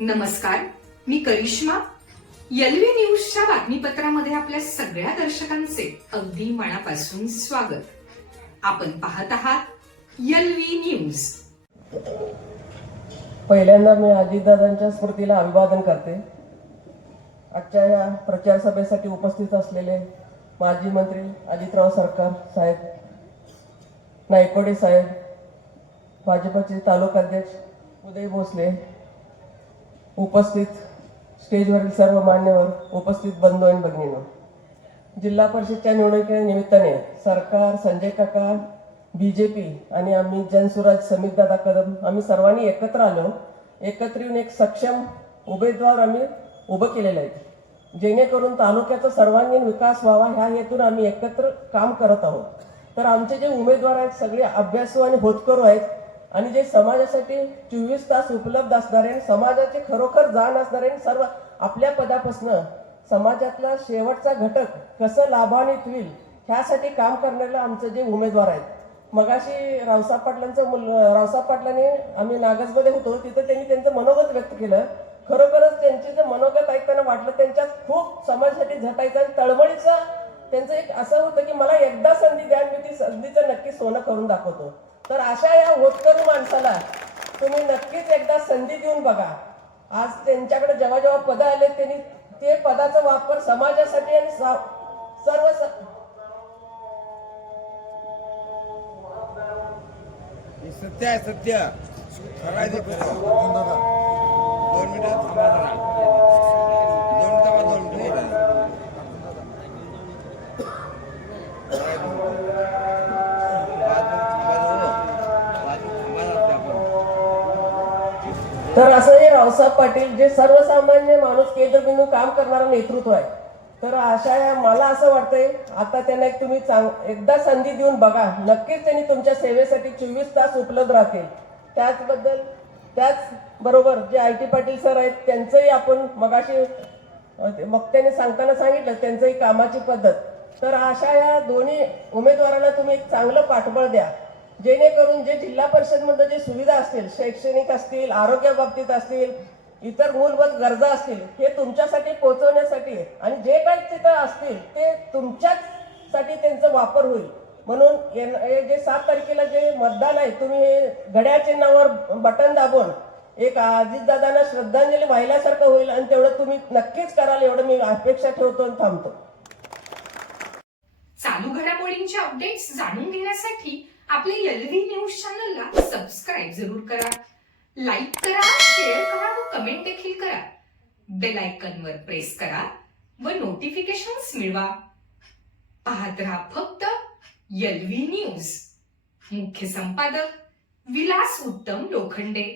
नमस्कार, मी करिश्मा. एलव्ही न्यूजच्या बातमीपत्रामध्ये आपल्या सगळ्या दर्शकांचे अगदी मनापासून स्वागत. आपण पाहत आहात एलव्ही न्यूज. पहिल्यांदा मी अजितदादांच्या स्मृतीला अभिवादन करते. आजच्या या प्रचार सभेसाठी उपस्थित असलेले माजी मंत्री अजितराव सरकार साहेब, नायकोडे साहेब, भाजपचे तालुकाध्यक्ष उदय भोसले, उपस्थित स्टेजवरील सर्व मान्यवर, उपस्थित बंधू आणि भगिनींनो, जिल्हा परिषदच्या निवडणुकीच्या निमित्ताने सरकार, संजय काका, बीजेपी आणि आम्ही जनसुराज समितदादा कदम आम्ही सर्वांनी एकत्र आलो. एकत्र येऊन एक सक्षम उमेदवार आम्ही उभं केलेले आहेत, जेणेकरून तालुक्याचा सर्वांगीण विकास व्हावा ह्या हेतून आम्ही एकत्र काम करत आहोत. तर आमचे जे उमेदवार आहेत सगळे अभ्यासू आणि होतकरू आहेत आणि जे समाजासाठी 24 तास उपलब्ध असणारे, समाजाचे खरोखर जाण असणारे, सर्व आपल्या पदापासून समाजातला शेवटचा घटक कसं लाभान्वित होईल ह्यासाठी काम करणारे आमचे जे उमेदवार आहेत. मगाशी रावसाहेब पाटलांनी आम्ही नागजमध्ये होतो, तिथं त्यांनी त्यांचं मनोगत व्यक्त केलं. खरोखरच त्यांचे जे मनोगत ऐकताना वाटलं त्यांच्यात खूप समाजासाठी झटायचं आणि तळमळीचं त्यांचं एक असं होतं की मला एकदा संधी द्या, मी ती संधीचं नक्की सोनं करून दाखवतो. तर अशा या होतकरू माणसाला तुम्ही नक्कीच एकदा संधी देऊन बघा. आज त्यांच्याकडे जेव्हा जेव्हा पद आले त्यांनी ते पदाचा वापर समाजासाठी आणि सर्व सत्य आहे, सत्य करायचं. 2 मिनिटं थांबा जरा. 2 मिनिटं. तर असं हे रावसाहेब पाटील जे सर्वसामान्य माणूस केंद्रबिंदू काम करणारं नेतृत्व आहे. तर अशा मला असं वाटतंय आता त्यांना एक तुम्ही एकदा संधी देऊन बघा. नक्कीच त्यांनी तुमच्या सेवेसाठी 24 तास उपलब्ध राहतील. त्याचबरोबर जे IT पाटील सर आहेत त्यांचंही आपण मगाशी वक्त्याने सांगताना सांगितलं त्यांचंही कामाची पद्धत. तर अशा या दोन्ही उमेदवारांना तुम्ही एक चांगलं पाठबळ द्या, जेणेकरून जे जिल्हा परिषदमध्ये जे सुविधा असतील, शैक्षणिक असतील, आरोग्य बाबतीत असतील, इतर मूलभूत गरजा असतील, हे तुमच्यासाठी पोहोचवण्यासाठी आणि जे काही तिथं असतील ते तुमच्यासाठी त्यांचा वापर होईल. म्हणून जे 7 तारखेला जे मतदान आहे, तुम्ही हे घड्याळ चिन्हावर बटन दाबून एक अजितदादांना श्रद्धांजली वाहिल्यासारखं होईल आणि तेवढं तुम्ही नक्कीच कराल एवढं मी अपेक्षा ठेवतो आणि थांबतो. चालू घडामोडींचे अपडेट्स जाणून घेण्यासाठी आपल्या एलव्ही न्यूज चॅनलला सबस्क्राईब जरूर करा, लाईक करा, शेअर करा व कमेंट देखील करा. बेल आयकॉनवर प्रेस करा व नोटिफिकेशन्स मिळवा. पाहत रहा फक्त एलव्ही न्यूज. मुख्य संपादक विलास उत्तम लोखंडे.